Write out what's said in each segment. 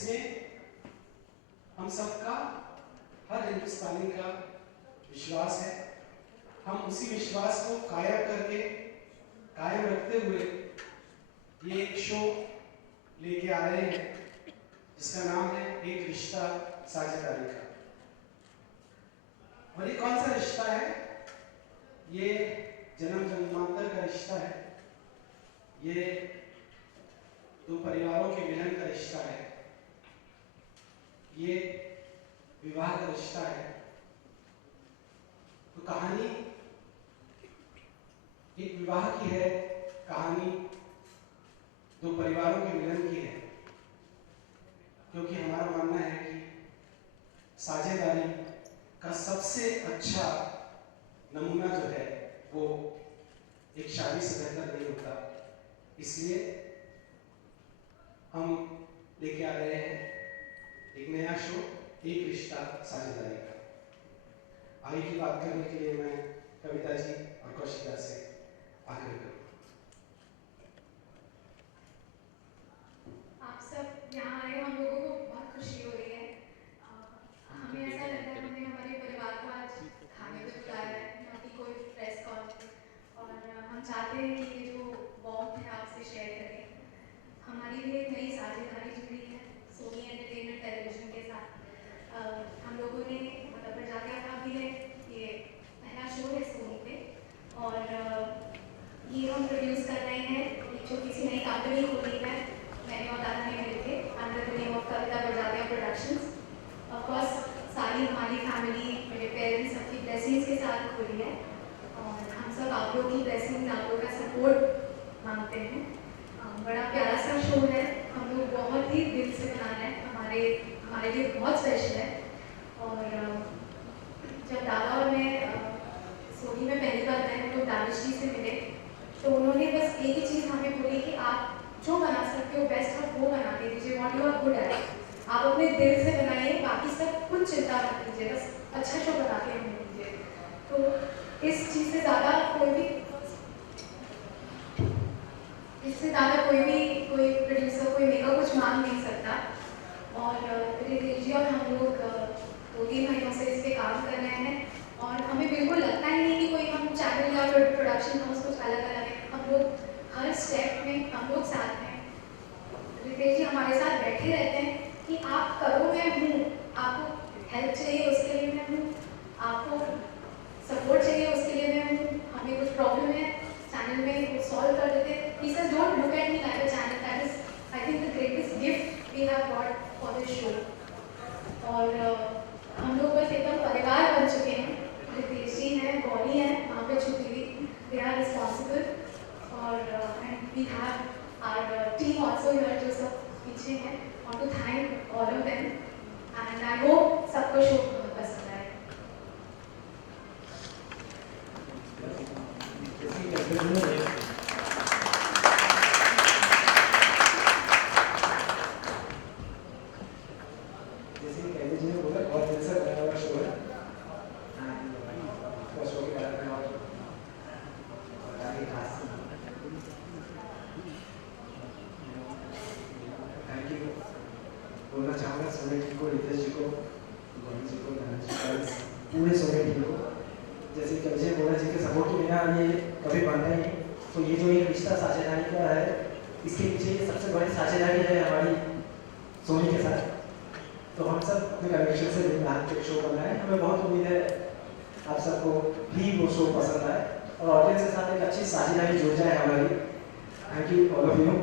जिसमें हम सबका, हर हिंदुस्तानी का विश्वास है। हम उसी विश्वास को कायम रखते हुए ये एक शो लेके आ रहे हैं जिसका नाम है एक रिश्ता साझेदारी का। और ये कौन सा रिश्ता है? ये जन्म जन्मांतर का रिश्ता है। ये दो परिवारों के मिलन का रिश्ता है। ये विवाह का रिश्ता है। तो कहानी एक विवाह की है, कहानी दो परिवारों के मिलन की है, क्योंकि हमारा मानना है कि साझेदारी का सबसे अच्छा नमूना जो है वो एक शादी से बेहतर नहीं होता। इसलिए हम लेके आ रहे हैं एक नया शो, एक रिश्ता साझेदारी का। आगे की बात करने के लिए मैं कविता जी और कौशिका से आग्रह करूँ। आप सब यहाँ आए, हम लोगों को बहुत खुशी हो रही है। हमें ऐसा लगता है हमने हमारे परिवार को आज खाने पे बुलाया है, ना कि कोई प्रेस कॉन्फ्रेंस। और हम चाहते हैं कि ये जो वॉर्म है आपसे शेयर करें। हमारी भी एक नई साझेदारी जुड़ी है सोनी एंटरटेनमेंट टेलीविजन के साथ। हम लोगों ने मतलब प्रजातिया का भी है, ये पहला शो है सोनी पे, और ये हम प्रोड्यूस कर रहे हैं एक छोटी सी नई कंपनी खोली है मैंने और दादा ने मिलके, under the name of Kavita Prajatiya productions. Of course सारी हमारी फैमिली, मेरे पेरेंट्स, सबकी ब्लेसिंग्स के साथ खोली है और हम सब आप लोग की ब्लेसिंग्स, आप लोग का सपोर्ट मांगते हैं। बड़ा प्यारा सा शो है, हम लोग बहुत ही दिल से बना रहे हैं, हमारे लिए बहुत स्पेशल है। और जब दादा और मैं सोनी में पहली बार गए हम लोग दानिश जी से मिले, तो उन्होंने बस एक ही चीज़ हमें बोली कि आप जो बना सकते हो बेस्ट आप वो बना के दीजिए, what you are good at. आप अपने दिल से बनाइए, बाकी सब कुछ चिंता मत कीजिए, बस अच्छा शो बना के हमें दीजिए। तो इस चीज़ से ज़्यादा कोई प्रोड्यूसर, कोई मेकर कुछ मांग नहीं सकता। और रितेश जी और हम लोग 2-3 महीनों से इस पे काम कर रहे हैं और हमें बिल्कुल लगता ही नहीं कि कोई हम चैनल या प्रोडक्शन हाउस कुछ अलग अलग है। हम लोग हर स्टेप में हम लोग साथ हैं। रितेश जी हमारे साथ बैठे रहते हैं कि आप करो, मैं हूँ, आपको हेल्प चाहिए उसके लिए मैं हूँ, आपको सपोर्ट चाहिए उसके लिए मैं हूँ, हमें कुछ प्रॉब्लम है चैनल में वो सॉल्व कर देते हैं। He says don't look at me like a channel, that is I think the greatest gift we have got for this show। और हम लोग बस एकदम परिवार बन चुके हैं। रितेश जी हैं, गौरी हैं वहाँ पे छुपी हुई, they are responsible। और and we have our team also here जो सब पीछे हैं। want to thank all of them and I hope सबको शो बहुत पसंद आए। बोलना चाहूँगा सोनी जी को, रितेश जी को, गौरी जी को, नाना जी को, पूरे सोनी टीम को। जैसे कविजय बोला जी के सपोर्ट के बिना ये कभी बनता ही नहीं। तो ये जो एक रिश्ता साझेदारी का है, इसके पीछे ये सबसे बड़ी साझेदारी है हमारी सोनी के साथ। तो हम सब अपने कनेक्शन से मिलकर एक शो बन रहे हैं। हमें बहुत उम्मीद है आप सबको भी वो शो पसंद आए और ऑडियंस के साथ एक अच्छी साझेदारी जुड़ जाए हमारी। Thank you all of you.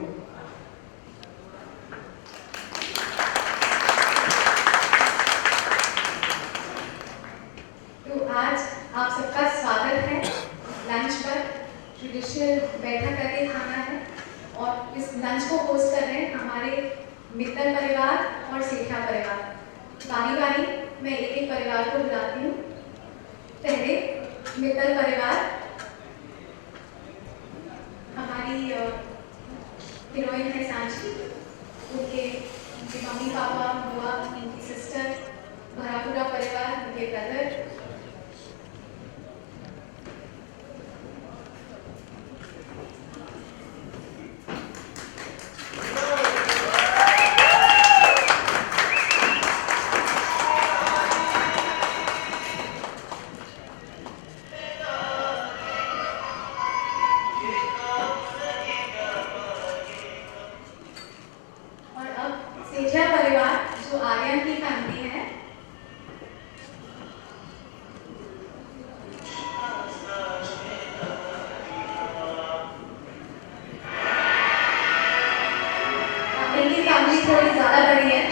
आज आप सबका स्वागत है लंच पर। ट्रेडिशनल बैठा करके खाना है और इस लंच को होस्ट कर रहे हैं हमारे मित्तल परिवार और सेठा परिवार। बारी बारी मैं एक एक परिवार को बुलाती हूँ। पहले मित्तल परिवार, हमारी हीरोइन है सांची, उनके मम्मी पापा, बुआ, उनकी सिस्टर, भरापुरा परिवार, उनके ब्रदर, जानती हैं। इनकी फैमिली थोड़ी ज़्यादा बड़ी है।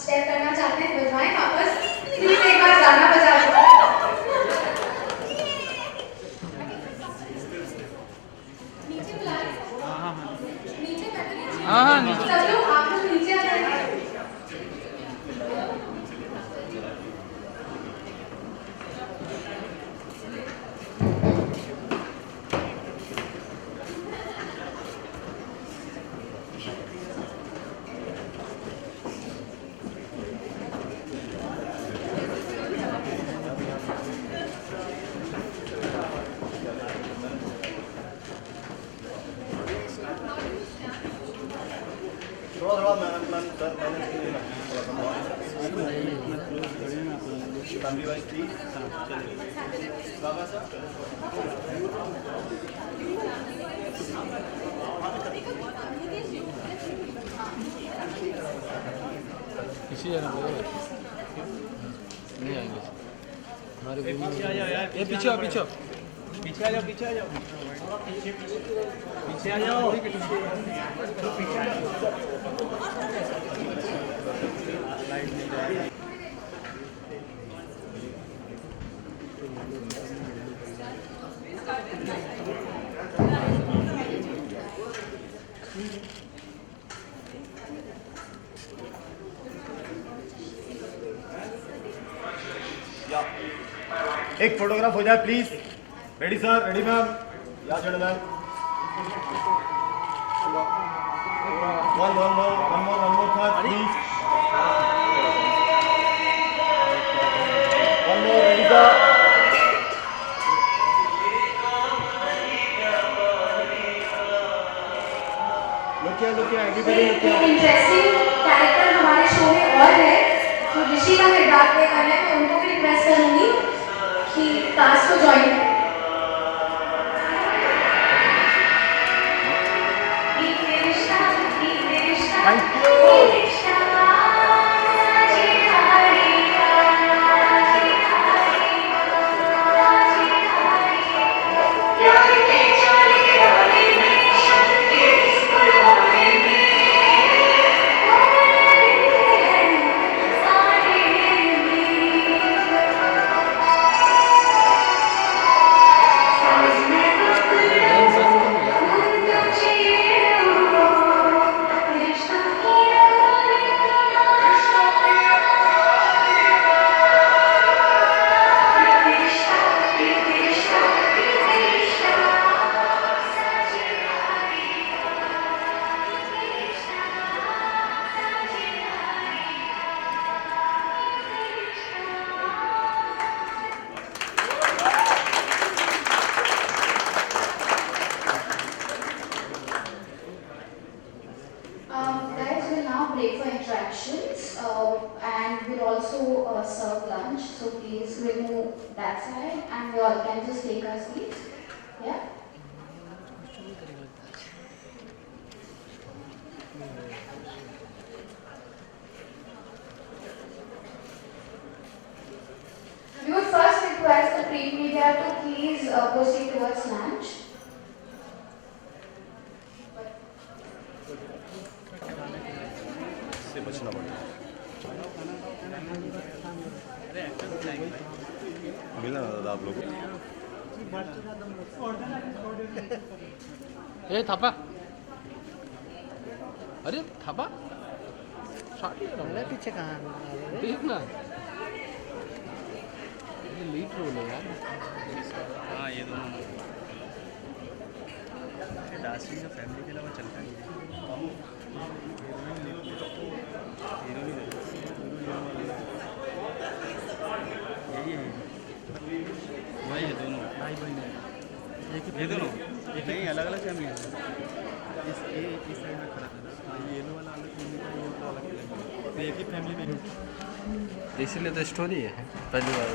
स्टेप करना चाहते हैं बजवाएं वापस, प्लीज एक बार गाना बजा दो। नीचे बुलाएं। नीचे बैठे। हाँ नीचे। सब लोग आप लोग नीचे आ जाइए। थोड़ा सर मैंने फैमिली वाइज प्लीज बाबा साहब किसी जगह नहीं आएंगे हमारे पीछे आ जाओ यार, ये पीछे आओ, पीछे पीछे आ जाओ, पीछे आ जाओ, पीछे आ जाओ, पीछे आ जाओ। एक फोटोग्राफ हो जाए please. Ready sir, ready ma'am, या चढ़ ma'am. one more sir, please. One more, ready sir. Look here, everybody look here. Interesting character हमारे शो में और है जो ऋषि का किरदार प्ले कर रहे हैं, मैं उनको भी रिक्वेस्ट करूंगी कि कास्ट को ज्वाइन करें। Thank you. Guys, we'll now break for interactions and we'll also serve lunch. So please remove that side and we all can just take our seats. Yeah. We would first request the print media to please proceed towards lunch. से बचना पड़ेगा। मिलना ना दादा आप लोग। ए थापा, अरे Thapa shot ले रहा हूँ पीछे कहाँ देख ना, ये लीड रोल है यार। हाँ ये दोनों डांसिंग का फैमिली के अलावा चलता नहीं है। यही है वही है दोनों भाई बहन है। ये दोनों नहीं अलग अलग फैमिली है। इस साइड में खड़ा था ना, येलो वाला अलग फैमिली का, ये वाला अलग फैमिली, तो एक ही फैमिली में। इसीलिए तो स्टोरी है पहली बार।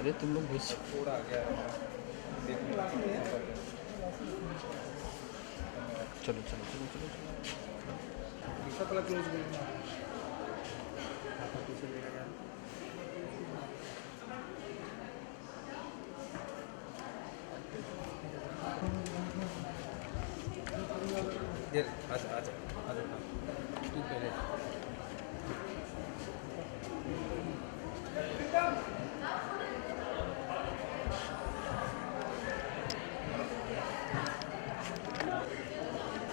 अरे तुम लोग घुस चलो चलो चलो चलो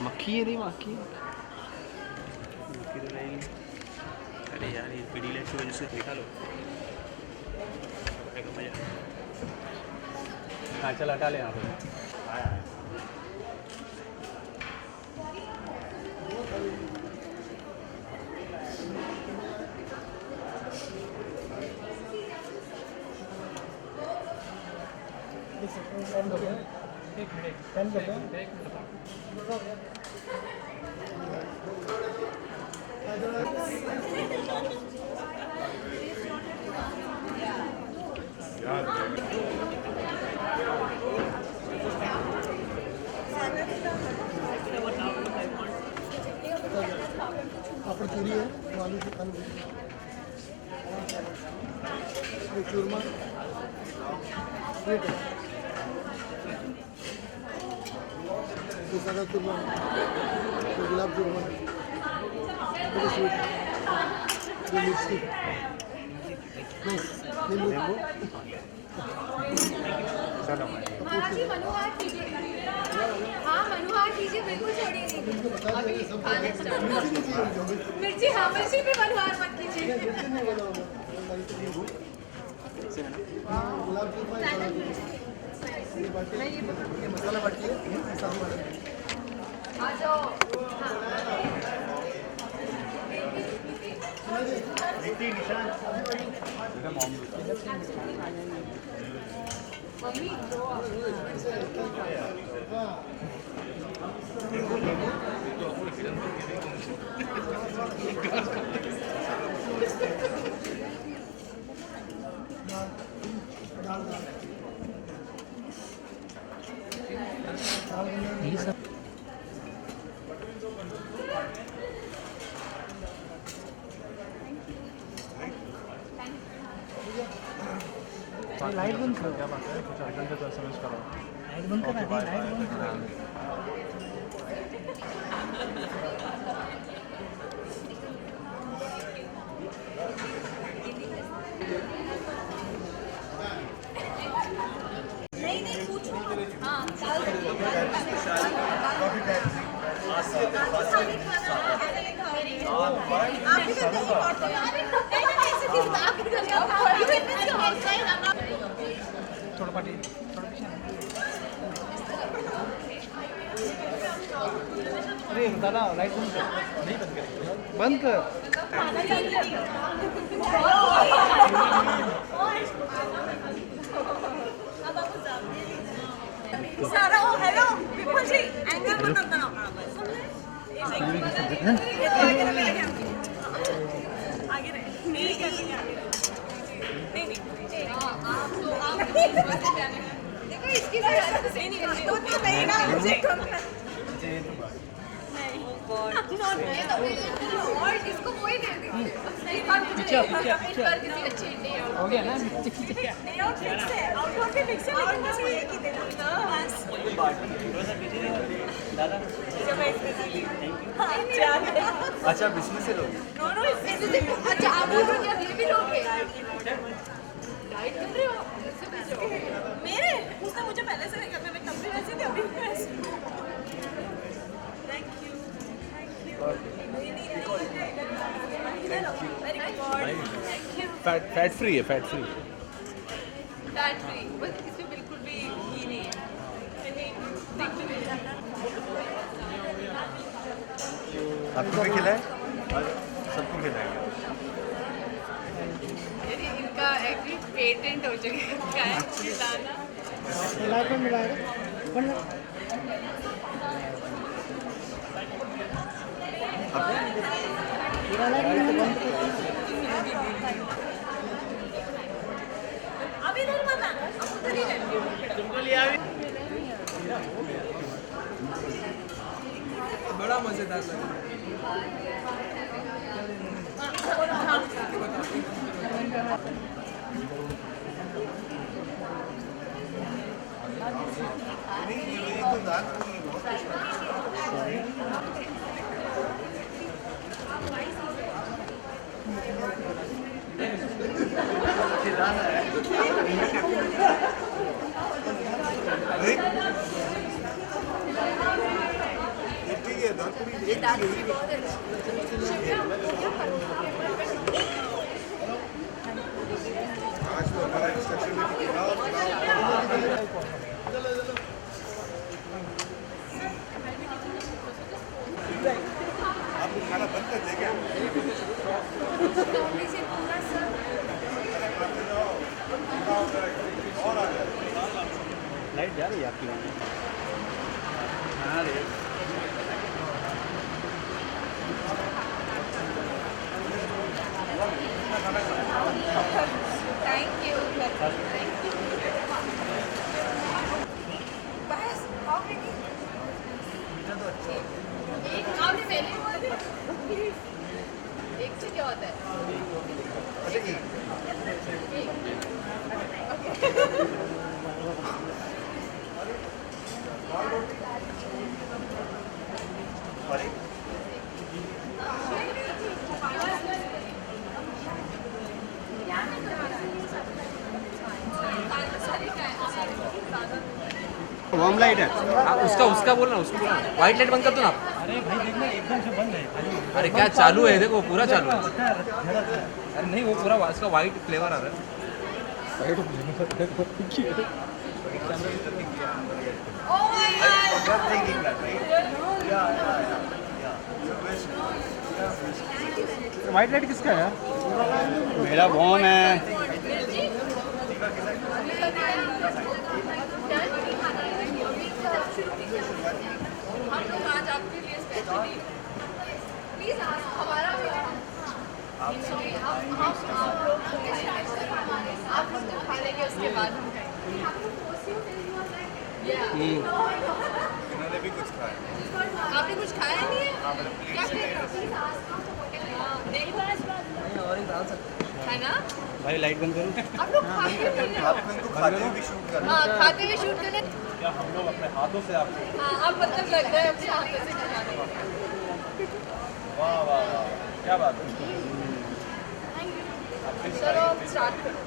मक्खी है नहीं मक्खी। अरे यार ये पीडी लाइट की वजह से निकालो। हाँ चल हटा ले यहाँ पे। पापड़ पूरी है, आलू की आलू चूरमा सादा चूरमा, गुलाब चूरमा, स्वीट, मिर्ची नींबू। हाँ जी मनोहार कीजिए, हाँ मनोहार कीजिए, बिल्कुल छोड़िए नहीं। अभी खाना स्टार्ट करो। मिर्ची, हाँ मिर्ची पे मनोहार मत कीजिए। गुलाब चूरमा ये मसाला बाटी है, साबुत वाला। आ जाओ। मम्मी लाइट बंद करो, क्या बात है? कुछ अर्जेंट है तो SMS करो। लाइट बंद करा दी, लाइट बंद करा। नहीं नहीं पूछो। हाँ दाल थोड़ा पार्टी थोड़ा पीछे। अरे दादा लाइट बंद कर। नहीं बंद करेंगे, बंद कर। सारा ओ हेलो विपुल जी एंगल मत बनाओ। आगे रहे नहीं करेंगे आगे नहीं आप देखो इसकी वजह से नहीं तो नहीं ना मुझे नहीं और इसको कोई दे देगा नहीं बात मुझे पीछे पीछे इस बार किसी अच्छी इंडिया हो गया ना दादा अच्छा बिजनेस से लोग अच्छा आप बोल रहे हो कि ये भी लोगे डाइट कर रहे हो इससे भी लोगे मेरे उसने मुझे पहले से नहीं करना मैं तब भी वैसे थी अभी भी वैसे thank you very good thank you fat free है फैट फ्री फैट फ्री बस इसमें बिल्कुल भी घी नहीं है आपको भी खिलाए सबको खिलाएंगे इनका एक्चुअली पेटेंट हो चुका है खिलाना मिलाकर मिलाएगा अब इधर मत आना अब उधर ही रहना तुमको लिया भी बड़ा मजेदार लगा लाइट जा रही है आपकी हाँ रे थैंक यू बस ऑलरेडी आपने पहले बोल दिया एक से क्या होता है वार्म लाइट है उसका बोलना उसको बोलना व्हाइट लाइट बंद कर दो ना अरे भाई देखना एकदम से बंद है अरे क्या चालू है देखो पूरा चालू है अरे नहीं वो पूरा इसका व्हाइट फ्लेवर आ रहा है ओह माय व्हाइट लाइट किसका है मेरा फोन है हम लोग आज आपके लिए स्पेशली प्लीज हमारा भी सॉरी आप लोग तो खा लेंगे उसके बाद हम इन्होंने भी कुछ खाया आपने कुछ खाया नहीं है क्या है ना भाई लाइट बंद करो आप लोग खाते नहीं हैं आपको इनको खाते हुए भी शूट करना हाँ खाते हुए शूट करने क्या हम लोग अपने हाथों से आपको हाँ अब मतलब लग रहा है अपने हाथों से खिलाने वाह वाह वाह क्या बात है चलो अब स्टार्ट करो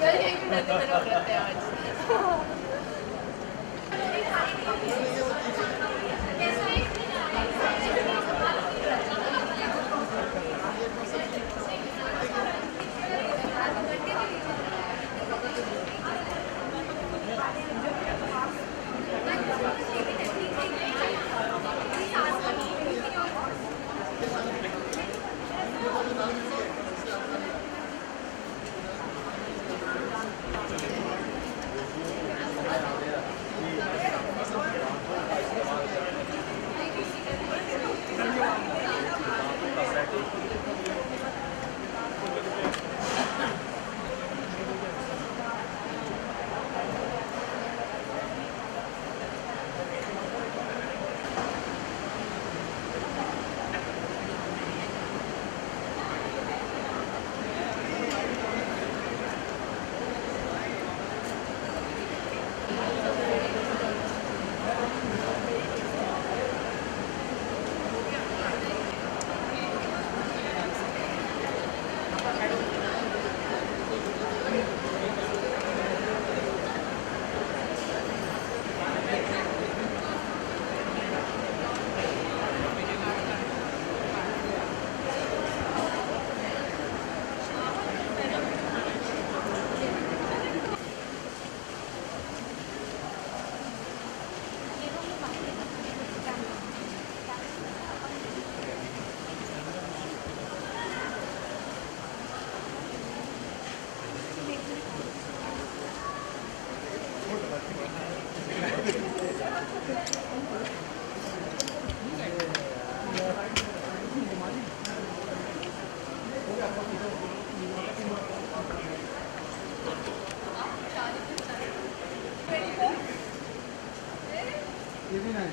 यार यही भी डरते मेरे हो रहे थे आज ये भी नहीं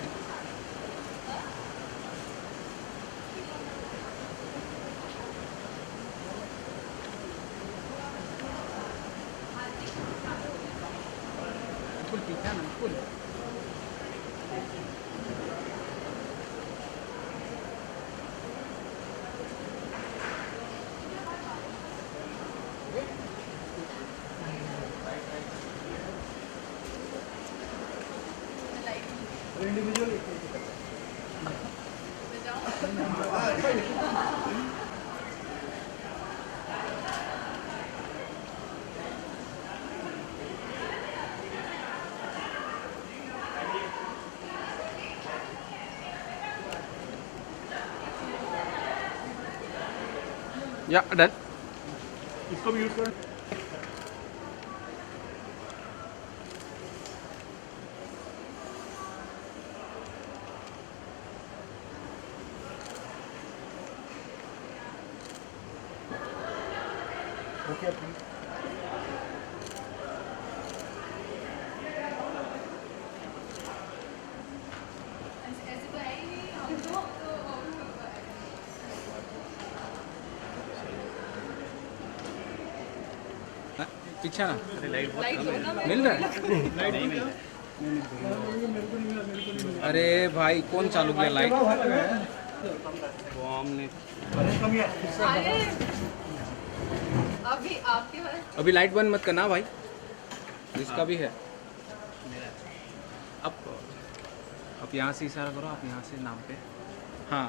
फुल ठीक है ना फुल इंडिविजुअल या डन इसको भी यूज कर ओके ऐसे तो है ही नहीं हम तो पीछे ना लाइट हो ना मिल रहा है अरे भाई कौन चालू किया लाइट अरे अभी आपके पास अभी लाइट बंद मत करना भाई इसका भी है अब यहाँ से इशारा करो आप यहाँ से नाम पे हाँ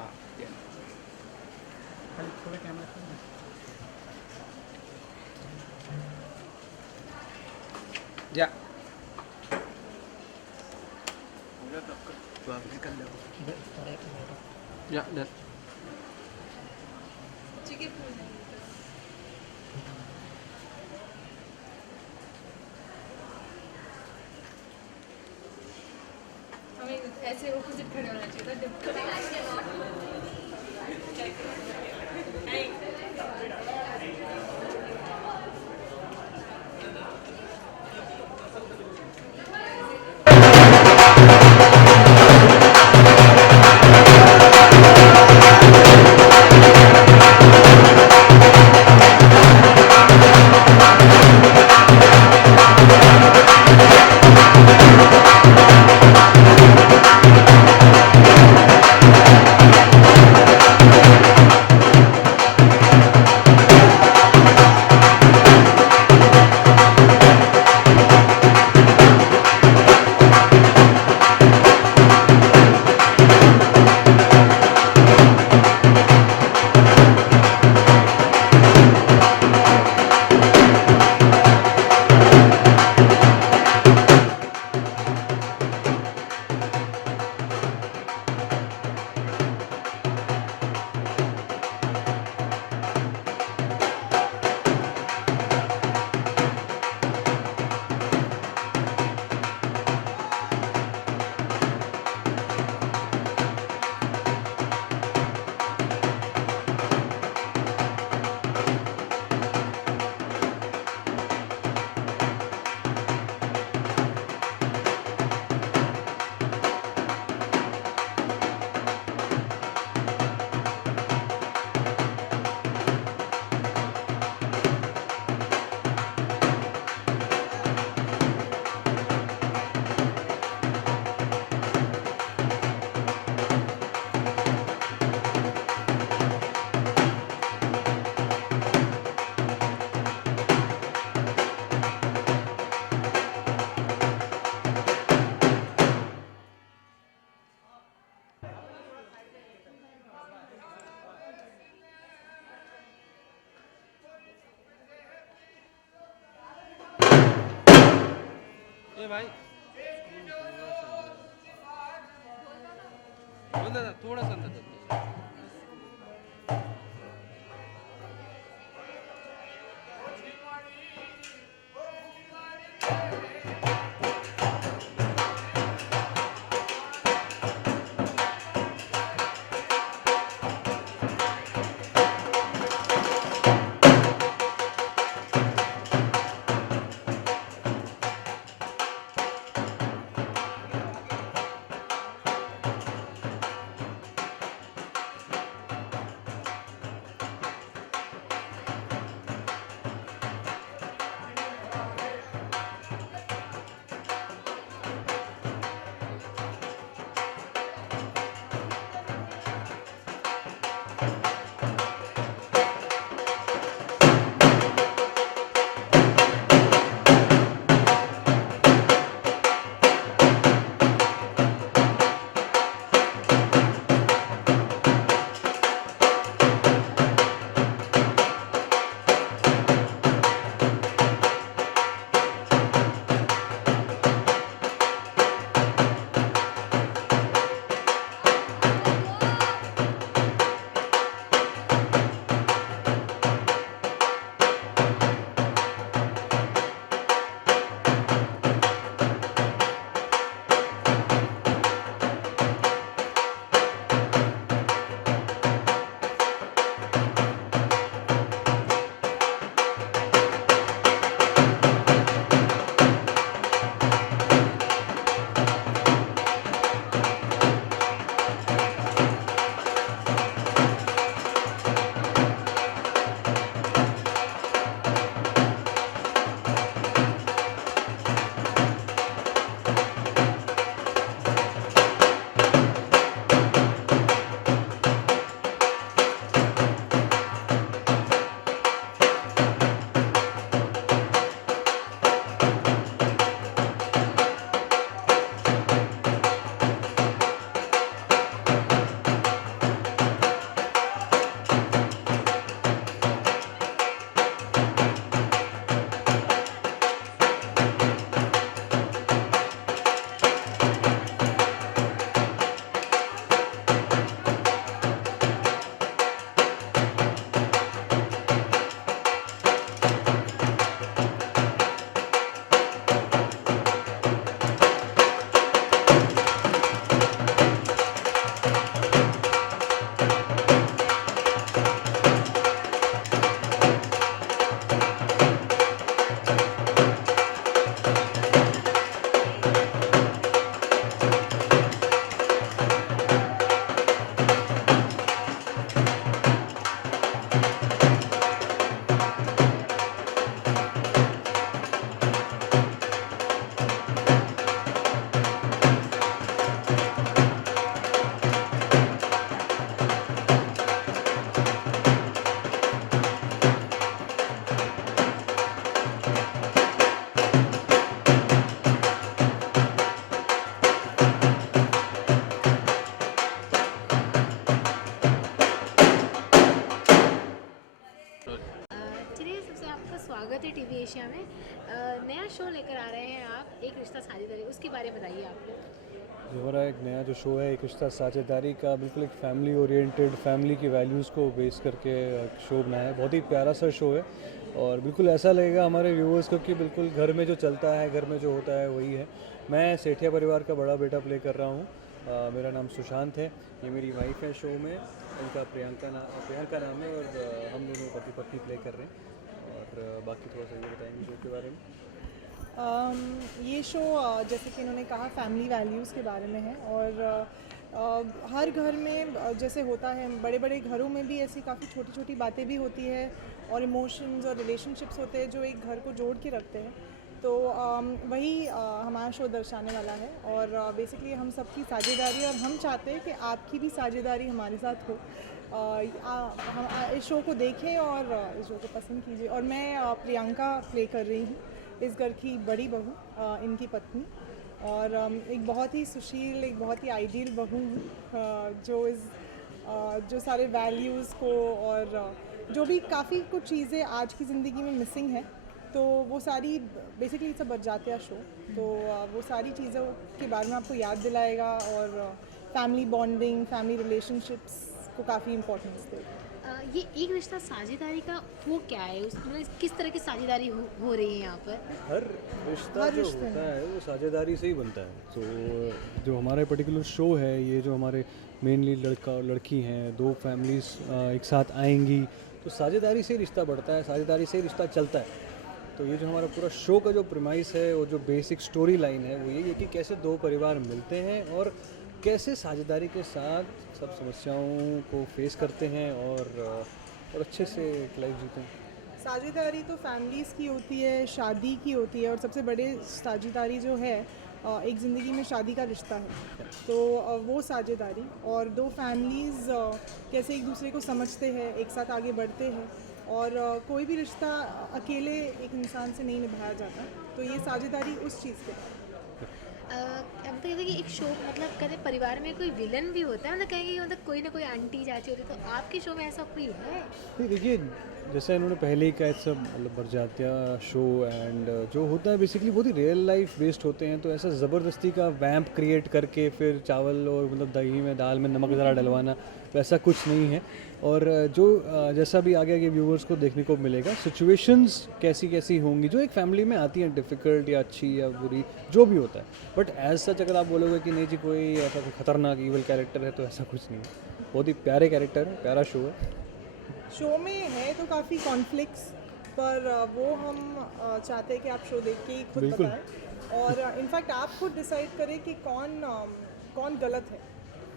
थोड़ा कैमरा या या डन चिके फूल हमें ऐसे ऑपोजिट खड़े होना चाहिए था ए भाई बोल दादा थोड़ा सा अंदर कर स्वागत है टीवी एशिया में। नया शो लेकर आ रहे हैं आप, एक रिश्ता साझेदारी, उसके बारे में बताइए आप। जो हमारा एक नया जो शो है एक रिश्ता साझेदारी का, बिल्कुल एक फैमिली ओरिएंटेड, फैमिली की वैल्यूज़ को बेस करके एक शो बनाया है। बहुत ही प्यारा सा शो है और बिल्कुल ऐसा लगेगा हमारे व्यूअर्स को कि बिल्कुल घर में जो चलता है, घर में जो होता है वही है। मैं सेठिया परिवार का बड़ा बेटा प्ले कर रहा हूँ। मेरा नाम सुशांत है, ये मेरी वाइफ है शो में, इनका प्रियंका नाम है और हम दोनों पति पत्नी प्ले कर रहे हैं। और बाकी थोड़ा सा ये बताएंगे शो के बारे में। ये शो जैसे कि इन्होंने कहा फैमिली वैल्यूज़ के बारे में है और हर घर में जैसे होता है, बड़े बड़े घरों में भी ऐसी काफ़ी छोटी छोटी बातें भी होती है और इमोशंस और रिलेशनशिप्स होते हैं जो एक घर को जोड़ के रखते हैं। तो वही हमारा शो दर्शाने वाला है और बेसिकली हम सबकी साझेदारी, और हम चाहते हैं कि आपकी भी साझेदारी हमारे साथ हो। हम इस शो को देखें और इस शो को पसंद कीजिए। और मैं प्रियंका प्ले कर रही हूँ, इस घर की बड़ी बहू, इनकी पत्नी, और एक बहुत ही सुशील, एक बहुत ही आइडियल बहू हूँ जो सारे वैल्यूज़ को और जो भी काफ़ी कुछ चीज़ें आज की ज़िंदगी में मिसिंग है, तो वो सारी basically it's a Barjatya show, तो वो सारी चीज़ों के बारे में आपको याद दिलाएगा और फैमिली बॉन्डिंग, फैमिली रिलेशनशिप्स को काफ़ी इम्पोर्टेंस देगा। ये एक रिश्ता साझेदारी का वो क्या है, उसमें किस तरह की साझेदारी हो रही है यहाँ पर? हर रिश्ता जो होता है वो साझेदारी से ही बनता है। तो जो हमारा पर्टिकुलर शो है, ये जो हमारे मेनली लड़का और लड़की हैं, दो फैमिलीज एक साथ आएंगी, तो साझेदारी से रिश्ता बढ़ता है, साझेदारी से रिश्ता चलता है। तो ये जो हमारा पूरा शो का जो प्रीमाइस है और जो बेसिक स्टोरी लाइन है वो यही है कि कैसे दो परिवार मिलते हैं और कैसे साझेदारी के साथ सब समस्याओं को फेस करते हैं और अच्छे से लाइफ जीते हैं। साझेदारी तो फैमिलीज़ की होती है, शादी की होती है, और सबसे बड़े साझेदारी जो है एक ज़िंदगी में शादी का रिश्ता है। तो वो साझेदारी और दो फैमिलीज़ कैसे एक दूसरे को समझते हैं, एक साथ आगे बढ़ते हैं, और कोई भी रिश्ता अकेले एक इंसान से नहीं निभाया जाता, तो ये साझेदारी उस चीज़ के अब तो कहते हैं कि एक शो मतलब कहते हैं परिवार में कोई विलन भी होता है, मतलब कहेंगे कि मतलब कोई ना कोई आंटी चाची होती है, तो आपके शो में ऐसा कोई है? नहीं देखिए, जैसा इन्होंने पहले ही कहा, सब मतलब बरजातिया शो एंड जो होता है बेसिकली बहुत ही रियल लाइफ बेस्ड होते हैं, तो ऐसा ज़बरदस्ती का वैम्प क्रिएट करके फिर चावल और मतलब दही में दाल में नमक ज़रा डलवाना, वैसा कुछ नहीं है। और जो जैसा भी आगे आगे व्यूवर्स को देखने को मिलेगा, सिचुएशंस कैसी कैसी होंगी जो एक फैमिली में आती हैं, डिफ़िकल्ट या अच्छी या बुरी जो भी होता है, बट एज सच अगर आप बोलोगे कि नहीं जी कोई ऐसा कोई खतरनाक ईवल कैरेक्टर है, तो ऐसा कुछ नहीं है। बहुत ही प्यारे कैरेक्टर है, प्यारा शो है। शो में है तो काफ़ी कॉन्फ्लिक्ट्स, पर वो हम चाहते हैं कि आप शो देख के ही खुद बिल्कुल। बताएं, और इनफैक्ट आप खुद डिसाइड करें कि कौन गलत है।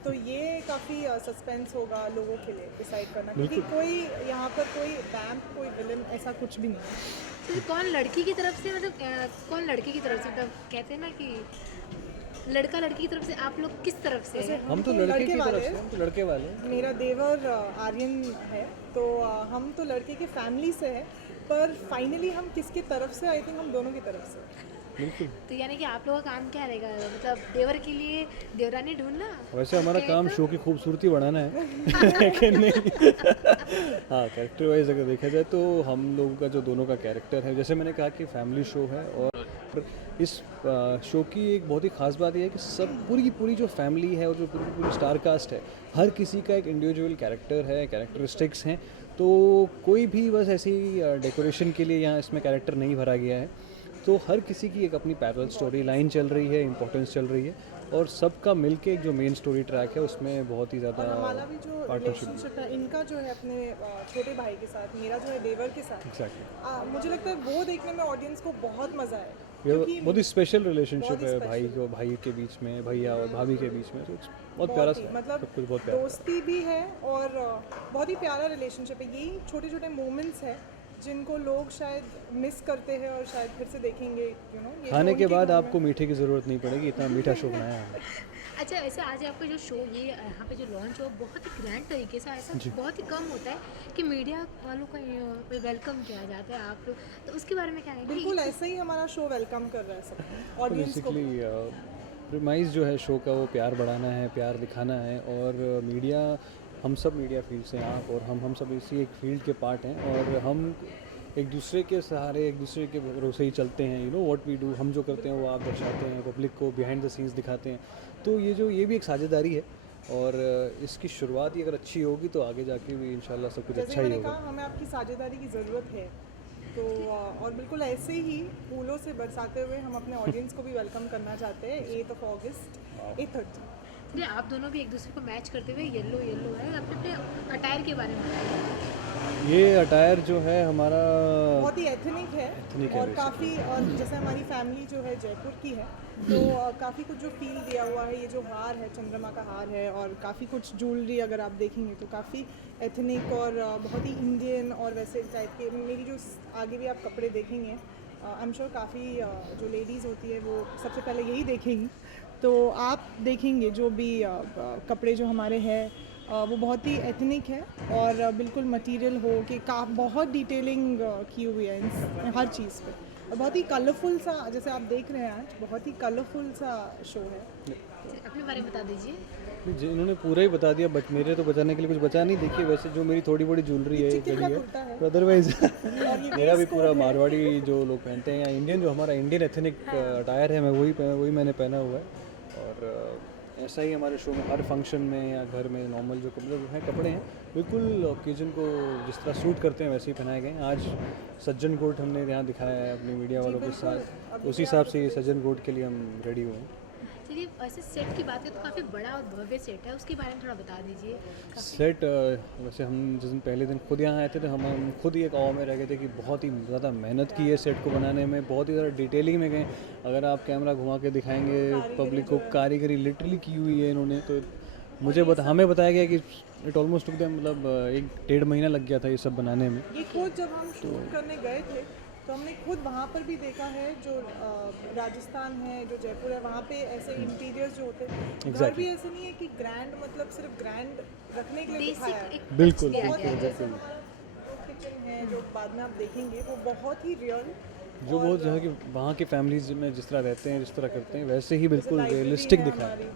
तो ये काफ़ी सस्पेंस होगा लोगों के लिए डिसाइड करना, क्योंकि कोई यहाँ पर कोई वैम्प कोई विलन ऐसा कुछ भी नहीं है। तो कौन लड़की की तरफ से मतलब कौन लड़की की तरफ से, मतलब कहते हैं ना कि लड़का लड़की की तरफ से, आप लोग किस तरफ से हैं? हम तो लड़के की तरफ से, हम तो लड़के वाले हैं। मेरा देवर आर्यन है, तो हम तो लड़के की फैमिली से है, पर फाइनली हम किसकी तरफ से, आई थिंक हम दोनों की तरफ से। बिल्कुल। तो यानी कि आप लोगों का काम क्या रहेगा, मतलब देवर के लिए देवरानी ढूंढना? वैसे हमारा काम शो की खूबसूरती बढ़ाना है कि नहीं? हाँ, कैरेक्टर वाइज अगर देखा जाए तो हम लोगों का जो दोनों का कैरेक्टर है, जैसे मैंने कहा कि फैमिली शो है, और इस शो की एक बहुत ही ख़ास बात यह है कि सब पूरी की पूरी जो फैमिली है और जो पूरी की पूरी स्टार कास्ट है, हर किसी का एक इंडिविजुअल कैरेक्टर है, कैरेक्टरिस्टिक्स हैं। तो कोई भी बस ऐसी डेकोरेशन के लिए यहाँ इसमें कैरेक्टर नहीं भरा गया है, तो हर किसी की एक अपनी पैरेलल स्टोरी लाइन चल रही है, इंपॉर्टेंस चल रही है, और सबका मिलके एक जो मेन स्टोरी ट्रैक है उसमें बहुत ही ज़्यादा हमारा भी जो रिलेशनशिप है इनका जो है अपने छोटे भाई के साथ, मेरा जो है देवर के साथ, एग्जैक्टली मुझे लगता है वो देखने में ऑडियंस को बहुत मज़ा आए, ये बहुत ही स्पेशल रिलेशनशिप है भाई के बीच में, भैया और भाभी के बीच में, तो बहुत प्यारा सा, मतलब सब कुछ बहुत प्यारा। दोस्ती भी है और बहुत ही प्यारा रिलेशनशिप है। यही छोटे छोटे मोमेंट्स हैं जिनको लोग शायद मिस करते हैं और शायद फिर से देखेंगे, यू नो। खाने के बाद आपको मीठे की ज़रूरत नहीं पड़ेगी, इतना मीठा शो बनाया है। अच्छा, वैसे आज आपका जो शो ये यहाँ पे जो लॉन्च हो बहुत ही ग्रैंड तरीके से, ऐसा बहुत ही कम होता है कि मीडिया वालों का वेलकम किया जाता है आप लोग, तो उसके बारे में क्या है? बिल्कुल ऐसे ही हमारा शो वेलकम कर रहा है सब ऑडियंस को। प्रीमाइज जो है शो का वो प्यार बढ़ाना है, प्यार दिखाना है, और मीडिया, हम सब मीडिया फील्ड से हैं आप और हम सब इसी एक फील्ड के पार्ट हैं, और हम एक दूसरे के सहारे, एक दूसरे के भरोसे ही चलते हैं। You know what we do, हम जो करते हैं वो आप दर्शाते हैं, पब्लिक को बिहाइंड द सीन्स दिखाते हैं। तो ये भी एक साझेदारी है, और इसकी शुरुआत ही अगर अच्छी होगी तो आगे जाके भी इंशाल्लाह सब कुछ अच्छा ही होगा। हमें आपकी साझेदारी की ज़रूरत है, तो और बिल्कुल ऐसे ही फूलों से बरसाते हुए हम अपने ऑडियंस को भी वेलकम करना चाहते हैं 8 अगस्त 8:30। चलिए, आप दोनों भी एक दूसरे को मैच करते हुए येलो है, अपने अटायर के बारे में बताइए। ये अटायर जो है हमारा बहुत ही एथनिक है, और काफ़ी, और जैसे हमारी फैमिली जो है जयपुर की है, तो काफ़ी कुछ जो फील दिया हुआ है, ये जो हार है चंद्रमा का हार है, और काफ़ी कुछ ज्वेलरी अगर आप देखेंगे तो काफ़ी एथनिक और बहुत ही इंडियन और वैसे टाइप के। मेरी जो आगे भी आप कपड़े देखेंगे, आई एम श्योर काफ़ी जो लेडीज़ होती है वो सबसे पहले यही देखेंगी, तो आप देखेंगे जो भी कपड़े जो हमारे हैं वो बहुत ही एथनिक है, और बिल्कुल मटेरियल हो कि बहुत डिटेलिंग की हुई है हर चीज़ पे, और बहुत ही कलरफुल सा, जैसे आप देख रहे हैं आज बहुत ही कलरफुल सा शो है। अपने बारे में बता दीजिए। इन्होंने पूरा ही बता दिया, बट मेरे तो बताने के लिए कुछ बचा नहीं। देखिए, वैसे जो मेरी थोड़ी बड़ी ज्वेलरी है है, अदरवाइज मेरा भी पूरा मारवाड़ी जो लोग पहनते हैं या इंडियन जो हमारा इंडियन एथनिक अटायर है, मैं वही मैंने पहना हुआ है। और ऐसा ही हमारे शो में हर फंक्शन में या घर में नॉर्मल जो कपड़े हैं बिल्कुल ओकेजन को जिस तरह सूट करते हैं वैसे ही पहनाए गए हैं। आज सज्जन कोट हमने यहाँ दिखाया है अपने मीडिया वालों के साथ, उसी हिसाब से ये सज्जन कोट के लिए हम रेडी हुए हैं। चलिए, वैसे सेट की बात है तो काफ़ी बड़ा और भव्य सेट है, उसके बारे में थोड़ा बता दीजिए। सेट वैसे हम जिस दिन पहले दिन खुद यहाँ आए थे तो हम खुद ही एक अवा में रह गए थे कि बहुत ही ज़्यादा मेहनत की है सेट को बनाने में, बहुत ही ज़्यादा डिटेलिंग में गए। अगर आप कैमरा घुमा के दिखाएंगे पब्लिक को, कारीगरी लिटरली की हुई है इन्होंने। तो हमें बताया गया कि इट ऑलमोस्ट टुक देम, मतलब 1-1.5 महीना लग गया था ये सब बनाने में। ये खुद जब हम शूट करने गए थे तो हमने खुद वहाँ पर भी देखा है, जो राजस्थान है, जो जयपुर है, वहाँ पे ऐसे इंटीरियर्स जो होते हैं, घर भी ऐसे नहीं है कि ग्रैंड मतलब सिर्फ ग्रैंड रखने के लिए दिखाया है। बिल्कुल बहुत बिल्कुल जैसे बिल्कुल हमारा जो किचन है, जो बाद में आप देखेंगे, वो बहुत ही रियल, जो बहुत जो है कि वहाँ की फैमिलीज में जिस तरह रहते हैं, जिस तरह करते हैं, वैसे ही बिल्कुल रियलिस्टिक दिखाया है।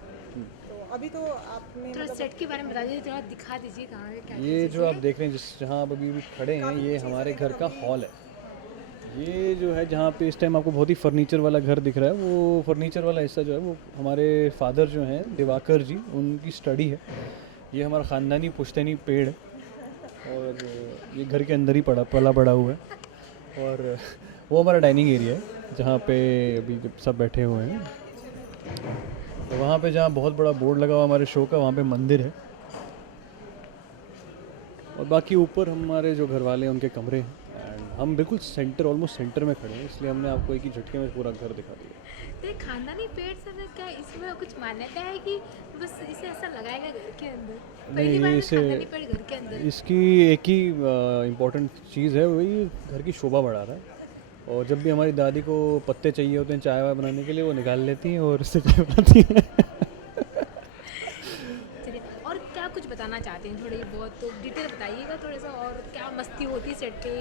तो अभी तो आपने थोड़ा मतलब सेट के बारे में बता दीजिए, थोड़ा दिखा दीजिए कहाँ है क्या ये जो आप देख रहे हैं, जहाँ आप अभी खड़े हैं, ये हमारे घर का हॉल है। ये जो है जहाँ पे इस टाइम आपको बहुत ही फर्नीचर वाला घर दिख रहा है, वो फर्नीचर वाला हिस्सा जो है वो हमारे फादर जो हैं दिवाकर जी, उनकी स्टडी है। ये हमारा ख़ानदानी पुश्तैनी पेड़ है और ये घर के अंदर ही पला पड़ा हुआ है। और वो हमारा डाइनिंग एरिया है जहाँ पे अभी जब सब बैठे हुए हैं। तो वहाँ पे जहाँ बहुत बड़ा बोर्ड लगा हुआ हमारे शो का, वहाँ पे मंदिर है। और बाकी ऊपर हमारे जो घर वाले हैं उनके कमरे हैं। एंड हम बिल्कुल सेंटर, ऑलमोस्ट सेंटर में खड़े हैं, इसलिए हमने आपको एक ही झटके में पूरा घर दिखा दिया। तो ये खानदानी पेड़ से क्या इसमें कुछ मान्यता है कि बस इसे ऐसा लगाएगा घर के अंदर? पहली बार इसे खानदानी पेड़ घर के अंदर। इसकी एक ही इम्पोर्टेंट चीज़ है, वही घर की शोभा बढ़ा रहा है। और जब भी हमारी दादी को पत्ते चाहिए होते हैं चाय वाय बनाने के लिए, वो निकाल लेती हैं और उससे चाय बनाती हैं। चलिए, और क्या कुछ बताना चाहते हैं, थोड़ी बहुत तो डिटेल बताइएगा थोड़ा सा, और क्या मस्ती होती है सेट पे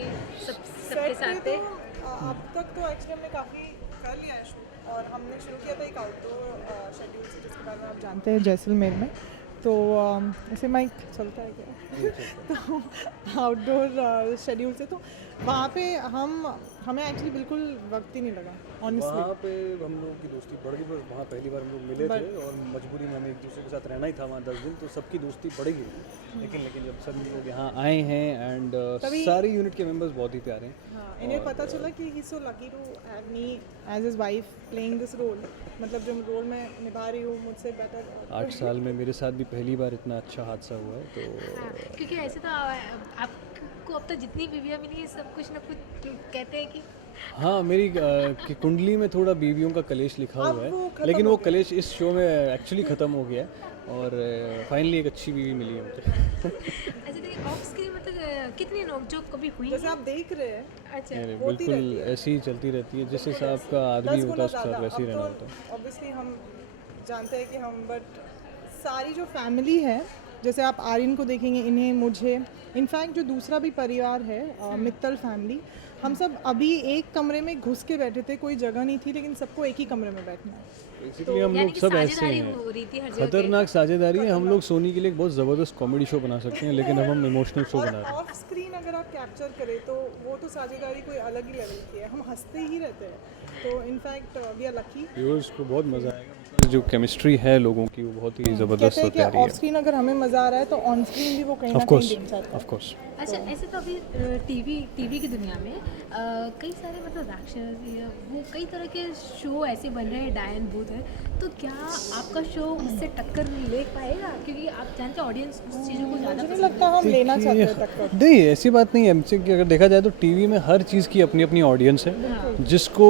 सबके साथ पे? अब तक तो एक्चुअली हमने काफ़ी कर लिया है शूट, और हमने शुरू किया था एक आउटडोर शेड्यूल से, जिसके बारे में आप जानते हैं, जैसलमेर में। तो ऐसे माइक चलता है क्या? तो आउटडोर शेड्यूल से तो वहाँ पे हमें एक्चुअली बिल्कुल वक्त ही नहीं लगा ऑनेस्टली। वहाँ पे हम लोगों की दोस्ती बढ़ गई, बस वहाँ पहली बार हम लोग मिले थे और मजबूरी में हमें एक दूसरे के साथ रहना ही था वहाँ 10 दिन, तो सबकी दोस्ती बढ़ गई। लेकिन जब सब लोग यहाँ आए हैं एंड सारी यूनिट के मेंबर्स बहुत ही प्यारे हैं। हाँ, इन्हें पता चला कि he so lucky to have me as his wife playing this role, मतलब जो रोल मैं निभा रही हूँ मुझसे बेटर। 8 साल में मेरे साथ भी पहली बार इतना अच्छा हादसा हुआ है। तो हाँ, क्योंकि ऐसे तो आपको अब तक जितनी बीवियाँ मिली हैं सब कुछ ना कुछ कहते हैं कि हाँ, मेरी की कुंडली में थोड़ा बीवियों का कलेश लिखा हुआ है, लेकिन वो कलेश इस शो में एक्चुअली ख़त्म हो गया और फाइनली एक अच्छी बीवी मिली है मुझे। अच्छा, देखिए ऑफ स्क्रीन मतलब कितनी नोकझोंक कभी हुई? जैसे आप देख रहे हैं, अच्छा, बिल्कुल ऐसी ही चलती रहती है, जिस हिसाब का आदमी होता है उसके साथ वैसे ही रहना होता है। ऑब्वियसली हम जानते हैं कि हम, बट सारी जो फैमिली है, जैसे आप आर्यन को देखेंगे, इन्हें, मुझे, इनफैक्ट जो दूसरा भी परिवार है मित्तल फैमिली, हम सब अभी एक कमरे में घुस के बैठे थे, कोई जगह नहीं थी, लेकिन सबको एक ही कमरे में बैठना है। बेसिकली हम लोग सब ऐसे हैं, खतरनाक साझेदारी है। हम लोग सोनी के लिए एक बहुत ज़बरदस्त कॉमेडी शो बना सकते हैं, लेकिन अब हम इमोशनल शो बना रहे हैं। ऑफ स्क्रीन अगर आप कैप्चर करें तो वो तो साझेदारी कोई अलग ही लेवल की है, हम हंसते ही रहते हैं। तो in fact we are lucky, viewers को बहुत मज़ा आएगा, जो केमिस्ट्री है लोगों की वो बहुत ही ज़बरदस्त होती है। ऑफ स्क्रीन अगर हमें मज़ा आ रहा है तो ऑन स्क्रीन भी वो कहीं ना कहीं दिख जाता है। Of course. अच्छा, ऐसे तो अभी टीवी की दुनिया में कई सारे मतलब राक्षस या वो कई तरह के शो ऐसे बन रहे हैं, डायन भूत है, तो क्या आपका शो उससे टक्कर ले पाएगा? क्योंकि आप जानते हैं ऑडियंस उस चीज़ों को ज़्यादा मुझे लगता है हम लेना चाहते हैं टक्कर। नहीं, ऐसी बात नहीं है। एमसी की अगर देखा जाए तो टीवी में हर चीज़ की अपनी अपनी ऑडियंस है। जिसको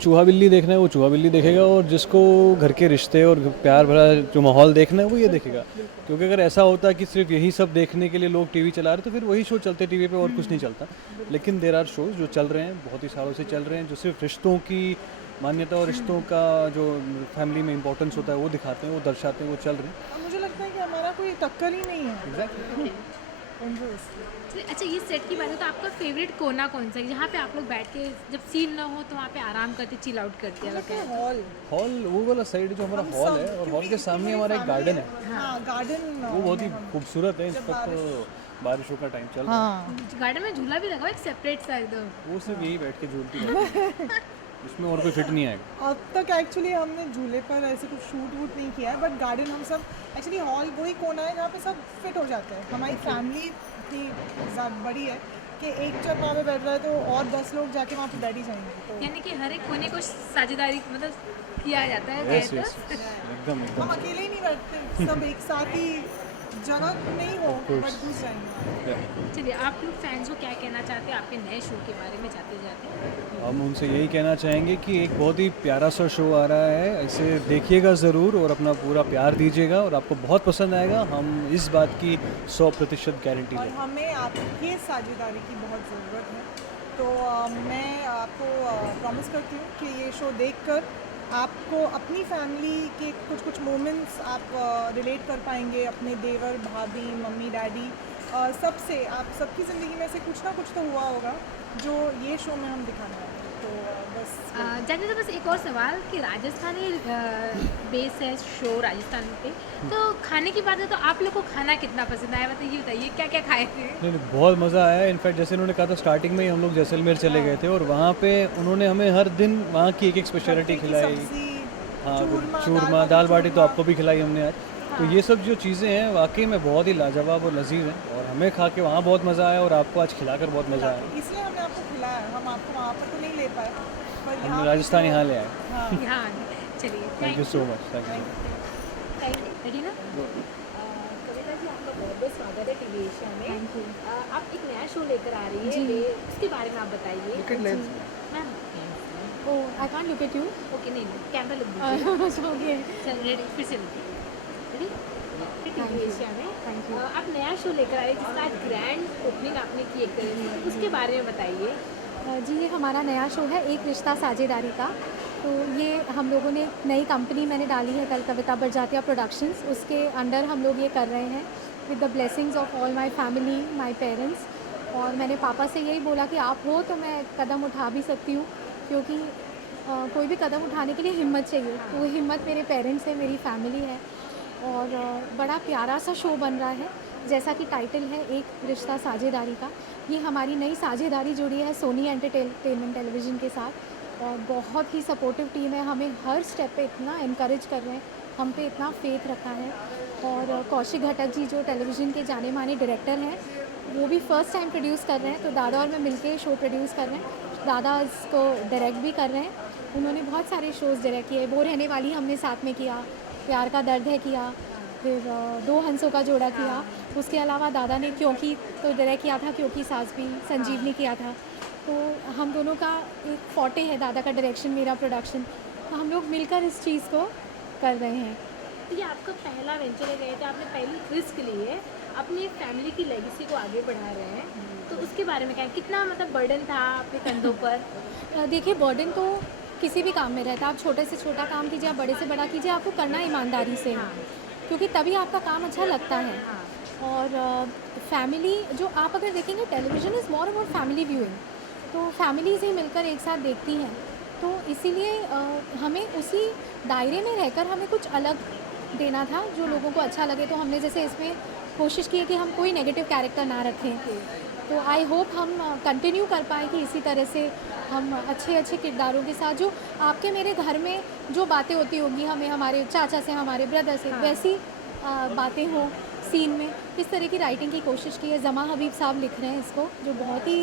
चूहा बिल्ली देखना है वो चूहा बिल्ली देखेगा, और जिसको घर के रिश्ते और प्यार भरा जो माहौल देखना है वो ये देखेगा। क्योंकि अगर ऐसा होता कि सिर्फ यही सब देखने के लिए लोग टीवी चला रहे तो फिर वही शो चलते टीवी पे और कुछ नहीं चलता। लेकिन देर आर शोज जो चल रहे हैं, बहुत ही सालों से चल रहे हैं, जो सिर्फ रिश्तों की मान्यता और रिश्तों का जो फैमिली में इंपॉर्टेंस होता है वो दिखाते हैं, वो दर्शाते हैं, वो चल रहे हैं। मुझे लगता है कि हमारा कोई टक्कर ही नहीं है। अच्छा, ये सेट की बात है तो आपका फेवरेट कोना कौन सा है, जहाँ पे आप लोग बैठ के जब सीन ना हो तो वहाँ पे आराम करते, चिल आउट करते हैं? हॉल, वो वाला साइड जो हमारा हॉल है, और हॉल के सामने हमारा एक गार्डन है। हाँ, गार्डन वो बहुत ही खूबसूरत है। इस वक्त तो बारिशों का टाइम चल रहा है। गार्डन में झूला भी लगा हुआ है, एक सेपरेट सा एकदम। वो सिर्फ यही बैठ के झूलती है, इसमें और कोई फिट नहीं आएगा। अब तक एक्चुअली हमने झूले पर ऐसे कुछ शूट वूट नहीं किया है, बट गार्डन हम सब एक्चुअली, हॉल वही कोना है जहाँ पे सब फिट हो जाते हैं। हमारी फैमिली इतनी ज़्यादा बड़ी है कि एक जब वहाँ पे बैठ रहा है तो और 10 लोग जाके वहाँ पे बैठ ही जाएंगे। तो यानी कि हर एक कोने को साझेदारी मतलब किया जाता है। एकदम हम अकेले ही नहीं बैठते, सब एक साथ ही, जगह नहीं हो बट घुस जाएंगे। चलिए, आप लोग फैंस को क्या कहना चाहते हैं आपके नए शो के बारे में जाते जाते? हम उनसे यही कहना चाहेंगे कि एक बहुत ही प्यारा सा शो आ रहा है, इसे देखिएगा ज़रूर और अपना पूरा प्यार दीजिएगा और आपको बहुत पसंद आएगा। हम इस बात की 100% गारंटी और दें। हमें आपकी साझेदारी की बहुत ज़रूरत है, तो मैं आपको प्रॉमिस करती हूँ कि ये शो देखकर आपको अपनी फैमिली के कुछ कुछ मोमेंट्स आप रिलेट कर पाएंगे, अपने देवर भाभी मम्मी डैडी सबसे, आप सबकी ज़िंदगी में से कुछ ना कुछ तो हुआ होगा जो ये शो में हम दिखाने वाले हैं। तो बस जाने तो बस एक और सवाल कि राजस्थानी बेस है शो राजस्थान पे, तो खाने की बात है तो आप लोग को खाना कितना पसंद आया, मतलब ये बताइए क्या क्या खाए थे? नहीं नहीं, बहुत मज़ा आया। इनफैक्ट जैसे उन्होंने कहा था स्टार्टिंग में ही हम लोग जैसलमेर चले गए थे और वहाँ पे उन्होंने हमें हर दिन वहाँ की एक स्पेशलिटी खिलाई। हाँ, चूरमा दाल बाटी तो आपको भी खिलाई हमने आज। तो ये सब जो चीज़ें हैं वाकई में बहुत ही लाजवाब और लजीज हैं और हमें खा के वहाँ बहुत मज़ा आया और आपको आज खिलाकर बहुत मज़ा आया। इसलिए हमने आपको खिलाया, हम आपको वहाँ पर तो नहीं ले पाए पर हमने राजस्थान यहाँ ले आए। हाँ चलिए, thank you so much. Thank you. Ready ना? कविता जी, आपका बहुत बहुत स्वागत है टीवी एशिया में। Thank you. आप एक नया शो लेकर आ रही है, जी। उसके बारे में आप बताइए। Ma'am oh, I can't look at you. Okay, नहीं कैमरा लुक दीजिए। ओके। चल रेडी, फिर से रेडी? टीवी एशिया में थैंक यू। आप नया शो लेकर आए जिसका आज ग्रैंड ओपनिंग आपने की एक तरह से, उसके बारे में बताइए। जी, ये हमारा नया शो है एक रिश्ता साझेदारी का। तो ये हम लोगों ने नई कंपनी मैंने डाली है कल, कविता बरजातिया प्रोडक्शंस, उसके अंडर हम लोग ये कर रहे हैं with the blessings of all my family, my parents. और मैंने पापा से यही बोला कि आप हो तो मैं कदम उठा भी सकती हूँ, क्योंकि कोई भी कदम उठाने के लिए हिम्मत चाहिए, तो वो हिम्मत मेरे पेरेंट्स है, मेरी फैमिली है। और बड़ा प्यारा सा शो बन रहा है, जैसा कि टाइटल है एक रिश्ता साझेदारी का। ये हमारी नई साझेदारी जुड़ी है सोनी एंटरटेनमेंट टेलीविज़न के साथ और बहुत ही सपोर्टिव टीम है, हमें हर स्टेप पे इतना इनकरेज कर रहे हैं, हम पे इतना फेथ रखा है। और कौशिक घटक जी जो टेलीविज़न के जाने माने डायरेक्टर हैं, वो भी फर्स्ट टाइम प्रोड्यूस कर रहे हैं, तो दादा और मैं मिलके शो प्रोड्यूस कर रहे हैं। दादा इसको डायरेक्ट भी कर रहे हैं, उन्होंने बहुत सारे शोज़ डायरेक्ट किए। वो रहने वाली हमने साथ में किया, प्यार का दर्द है किया, फिर दो हंसों का जोड़ा किया। उसके अलावा दादा ने क्योंकि तो डायरेक्ट किया था, क्योंकि सास भी संजीवनी किया था। तो हम दोनों का एक फोटे है, दादा का डायरेक्शन, मेरा प्रोडक्शन, तो हम लोग मिलकर इस चीज़ को कर रहे हैं। तो ये आपका पहला वेंचर है, तो आपने पहली रिस्क ली है, अपनी फैमिली की लेगेसी को आगे बढ़ा रहे हैं, तो उसके बारे में क्या, कितना मतलब बर्डन था आपके कंधों पर? देखिए, बर्डन तो किसी भी काम में रहता है, आप छोटे से छोटा काम कीजिए, आप बड़े से बड़ा कीजिए, आपको करना ईमानदारी से है, क्योंकि तभी आपका काम अच्छा लगता है। और फैमिली जो आप अगर देखेंगे, television is more about family viewing, तो फैमिलीज़ ही मिलकर एक साथ देखती हैं, तो इसीलिए हमें उसी दायरे में रहकर हमें कुछ अलग देना था जो लोगों को अच्छा लगे। तो हमने जैसे इसमें कोशिश की है कि हम कोई नेगेटिव कैरेक्टर ना रखें, तो आई होप हम कंटिन्यू कर पाए कि इसी तरह से हम अच्छे अच्छे किरदारों के साथ, जो आपके मेरे घर में जो बातें होती होंगी, हमें हमारे चाचा से, हमारे ब्रदर से, वैसी बातें हों सीन में, इस तरह की राइटिंग की कोशिश की है। जमा हबीब साहब लिख रहे हैं इसको, जो बहुत ही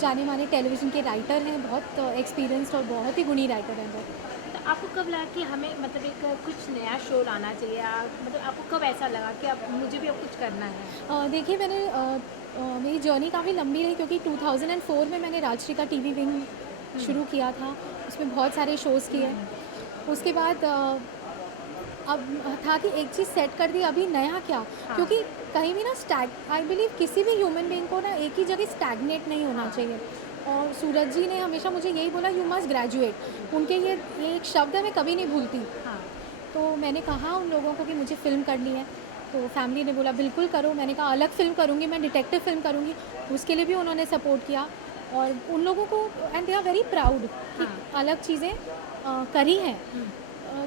जाने माने टेलीविज़न के राइटर हैं, बहुत एक्सपीरियंस्ड और बहुत ही गुणी राइटर हैं वो। तो आपको कब लगा कि हमें मतलब एक कुछ नया शो लाना चाहिए, मतलब आपको कब ऐसा लगा कि अब मुझे भी अब कुछ करना है? देखिए, मैंने मेरी जर्नी काफ़ी लंबी रही, क्योंकि 2004 में मैंने राजश्री का टीवी विंग शुरू किया था, उसमें बहुत सारे शोज़ किए। उसके बाद अब था कि एक चीज़ सेट कर दी, अभी नया क्या, क्योंकि कहीं भी ना आई बिलीव किसी भी ह्यूमन बीइंग को ना एक ही जगह स्टैग्नेट नहीं होना चाहिए। और सूरज जी ने हमेशा मुझे यही बोला, यू मस्ट ग्रेजुएट। उनके ये एक शब्द है, मैं कभी नहीं भूलती। तो मैंने कहा उन लोगों को कि मुझे फ़िल्म करनी है, तो फैमिली ने बोला बिल्कुल करो। मैंने कहा अलग फ़िल्म करूँगी, मैं डिटेक्टिव फ़िल्म करूँगी, उसके लिए भी उन्होंने सपोर्ट किया। और उन लोगों को, and they are very proud कि अलग चीज़ें करी हैं।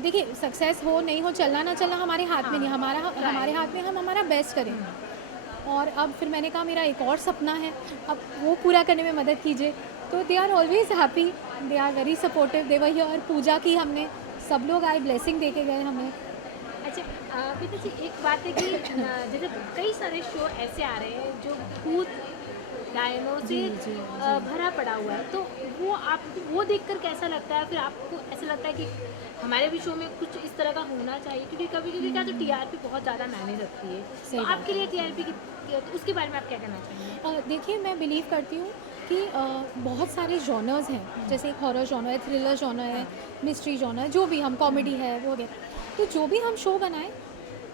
देखिए, सक्सेस हो नहीं हो, चलना ना चलना हमारे हाथ में नहीं, हमारे हाथ में हम हमारा बेस्ट करें। और अब फिर मैंने कहा मेरा एक और सपना है, अब वो पूरा करने में मदद कीजिए। तो they are always happy, they are very supportive. They were here, पूजा की हमने, सब लोग आए, ब्लेसिंग दे के गए हमें। अच्छा पीता जी, एक बात है कि जैसे कई सारे शो ऐसे आ रहे हैं जो भूत डायनों से भरा पड़ा हुआ है, तो वो देखकर कैसा लगता है? फिर आपको ऐसा लगता है कि हमारे भी शो में कुछ इस तरह का होना चाहिए, क्योंकि कभी कभी क्या, तो टीआरपी बहुत ज़्यादा मायने रखती है, तो आपके लिए टीआरपी की, उसके बारे में आप क्या कहना चाहेंगे? देखिए, मैं बिलीव करती हूँ कि बहुत सारे जॉनर्स हैं, जैसे एक हॉरर जॉनर है, थ्रिलर जॉनर है, मिस्ट्री जॉनर, जो भी हम, कॉमेडी है, वो है, तो जो भी हम शो बनाएं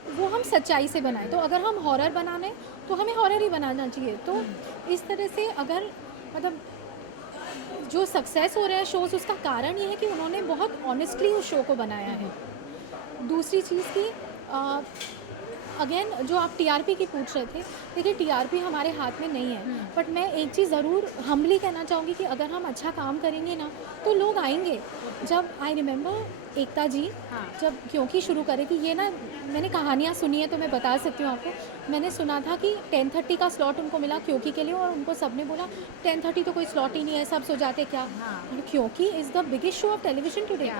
वो हम सच्चाई से बनाएं। तो अगर हम हॉरर बनाने तो हमें हॉरर ही बनाना चाहिए। तो इस तरह से अगर मतलब जो सक्सेस हो रहा है शोज़, उसका कारण ये है कि उन्होंने बहुत ऑनेस्टली उस शो को बनाया है। दूसरी चीज़ की अगेन जो आप टीआरपी की पूछ रहे थे, देखिए टीआरपी हमारे हाथ में नहीं है, बट मैं एक चीज़ ज़रूर हम्बली कहना चाहूँगी कि अगर हम अच्छा काम करेंगे ना तो लोग आएंगे। जब आई रिमेंबर एकता जी जब क्योंकि शुरू करे कि ये ना, मैंने कहानियाँ सुनी है तो मैं बता सकती हूँ आपको। मैंने सुना था कि 10:30 का स्लॉट उनको मिला क्योंकि के लिए, और उनको सबने बोला 10:30 तो कोई स्लॉट ही नहीं है, सब सो जाते क्या। और क्योंकि is the biggest show off television today.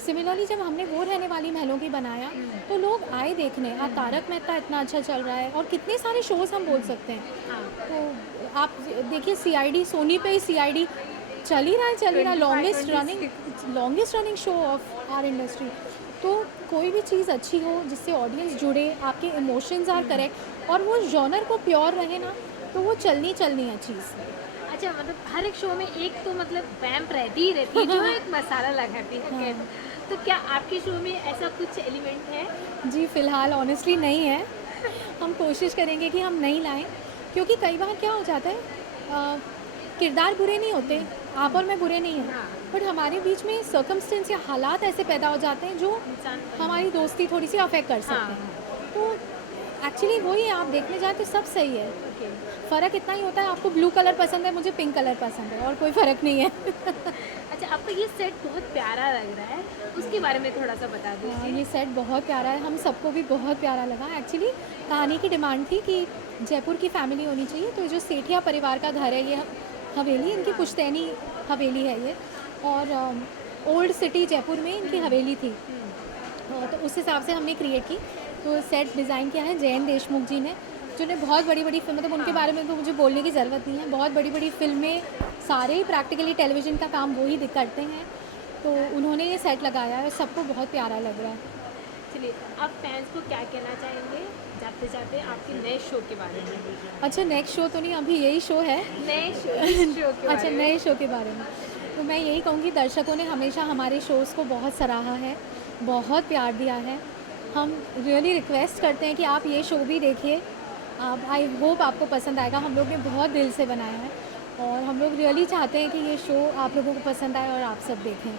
Similarly जब हमने वो रहने वाली महलों की बनाया तो लोग आए देखने। आज तारक मेहता इतना अच्छा चल रहा है और कितने सारे शोज़ हम बोल सकते हैं। तो आप देखिए सीआईडी, सोनी पे ही सीआईडी चल ही रहा है, longest running show off our industry. तो कोई भी चीज़ अच्छी हो जिससे ऑडियंस जुड़े, आपके इमोशंस आर करेक्ट और वो जॉनर को प्योर रहे ना, तो वो चलनी है चीज़। अच्छा, मतलब हर एक शो में एक तो मतलब वैम्प रहती ही रहती है जो एक मसाला लगाती है। तो क्या आपके शो में ऐसा कुछ एलिमेंट है? जी फ़िलहाल ऑनेस्टली नहीं है। हम कोशिश करेंगे कि हम नहीं लाएं, क्योंकि कई बार क्या हो जाता है, किरदार बुरे नहीं होते, आप और मैं बुरे नहीं हैं, बट हमारे बीच में सर्कमस्टेंस या हालात ऐसे पैदा हो जाते हैं जो हमारी दोस्ती थोड़ी सी अफेक्ट कर सकते हैं। तो एक्चुअली वही आप देखने जाए तो सब सही है। फ़र्क इतना ही होता है, आपको ब्लू कलर पसंद है, मुझे पिंक कलर पसंद है, और कोई फ़र्क नहीं है। अच्छा, आपका ये सेट बहुत प्यारा लग रहा है, उसके बारे में थोड़ा सा बता दीजिए। ये सेट बहुत प्यारा है, हम सबको भी बहुत प्यारा लगा। एक्चुअली कहानी की डिमांड थी कि जयपुर की फैमिली होनी चाहिए, तो जो सेठिया परिवार का घर है, ये हवेली, इनकी पुश्तैनी हवेली है ये, और ओल्ड सिटी जयपुर में इनकी हवेली थी। तो उस हिसाब से हमने क्रिएट की। तो सेट डिज़ाइन किया है जयन देशमुख जी ने, जिन्हें बहुत बड़ी बड़ी फिल्म, मतलब उनके बारे में तो मुझे बोलने की ज़रूरत नहीं है, बहुत बड़ी बड़ी फिल्में, सारे ही प्रैक्टिकली टेलीविज़न का काम वो ही करते हैं। तो उन्होंने ये सेट लगाया है, सबको बहुत प्यारा लग रहा है। चलिए, आप फैंस को क्या कहना चाहेंगे जाते जाते आपके नए शो के बारे में? अच्छा, नेक्स्ट शो तो नहीं, अभी यही शो है। नए शो के अच्छा, नए शो के बारे में तो मैं यही कहूँगी, दर्शकों ने हमेशा हमारे शोज़ को बहुत सराहा है, बहुत प्यार दिया है। हम रियली रिक्वेस्ट करते हैं कि आप ये शो भी देखिए। आप, आई होप आपको पसंद आएगा। हम लोग ने बहुत दिल से बनाया है और हम लोग रियली चाहते हैं कि ये शो आप लोगों को पसंद आए और आप सब देखें।